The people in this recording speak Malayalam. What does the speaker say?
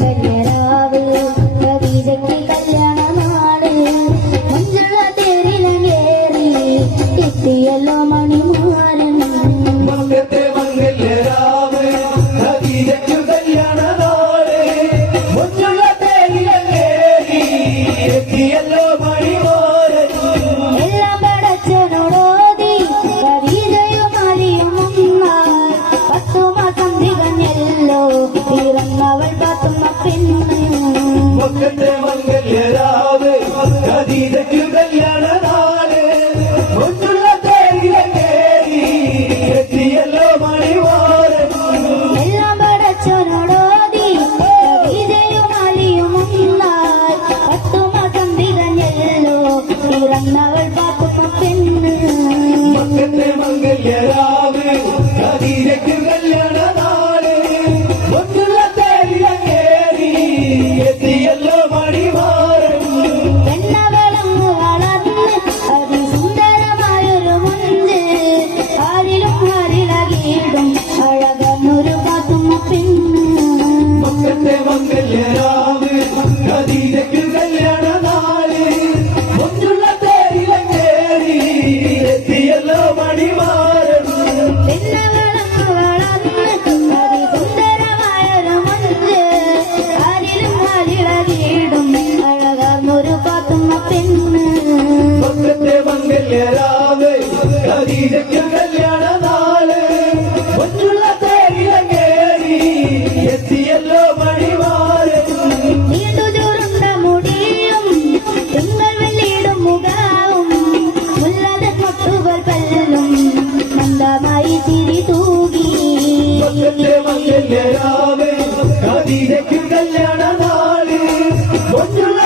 മംഗല്യരാവ് ഖദീജയ്ക്ക് കല്യാണനാള് മഞ്ജുള തേരിലങ്ങേറി എത്തിയല്ലോ മണിമാരൻ മംഗത്തെ മംഗല്യരാവ് ഖദീജയ്ക്ക് കല്യാണനാള് മഞ്ജുള തേരിലങ്ങേറി എത്തിയല്ലോ മണിമാരൻ എല്ലാം പടച്ചവനോടോതി ഖദീജയും അലിയും ഒന്നായി 10 മാസം തികഞ്ഞല്ലോ പിറന്നവൾ പാത്തുമ്മ പെണ്ണ് മംഗത്തെ മംഗല്യരാവ് ഖദീജയ്ക്ക് കല്യാണനാള് മഞ്ജുള തേരിലങ്ങേറി എത്തിയല്ലോ മണിമാരൻ എല്ലാം പടച്ചവനോടോതി ഖദീജയും അലിയും ഒന്നായി 10 മാസം തികഞ്ഞല്ലോ പിറന്നവൾ പാത്തുമ്മ പെണ്ണ് മംഗത്തെ മംഗല്യരാവ് ഖദീജയ്ക്ക് കല്യാണനാള് മഞ്ജുള തേരിലങ്ങേറി എത്തിയല്ലോ മണിമാരൻ പെണ്ണവളങ്ങ് വളർന്ന് അതിസുന്ദരമായൊരു മുഞ്ച് ആരിലും ആരിലകീടും അഴകന്നൊരു പാത്തുമ്മ പെണ്ണ് മംഗത്തെ മംഗല്യരാവ് ഖദീജയ്ക്ക് കല്യാണനാള് മഞ്ജുള തേരിലങ്ങേറി എത്തിയല്ലോ മണിമാരൻ പെണ്ണവളങ്ങ് വളർന്ന് അതിസുന്ദരമായൊരു മുഞ്ച് ആരിലും ആരിലകീടും അഴകന്നൊരു പാത്തുമ്മ പെണ്ണ് മംഗത്തെ മംഗല്യരാവ് ഖദീജയ്ക്ക് കല്യാണനാള് മഞ്ജുള തേരിലങ്ങേറി എത്തിയല്ലോ മണിമാരൻ നീണ്ടു ചുരുണ്ട മുടിയും തിങ്കൾ വെള്ളിയിടും മുഖവും മുല്ലത കൊട്ടുകൾ പല്ലും മന്ദമായി ചിരി തൂകി മംഗത്തെ മംഗല്യരാവ് ഖദീജയ്ക്ക് കല്യാണനാള് മഞ്ജുള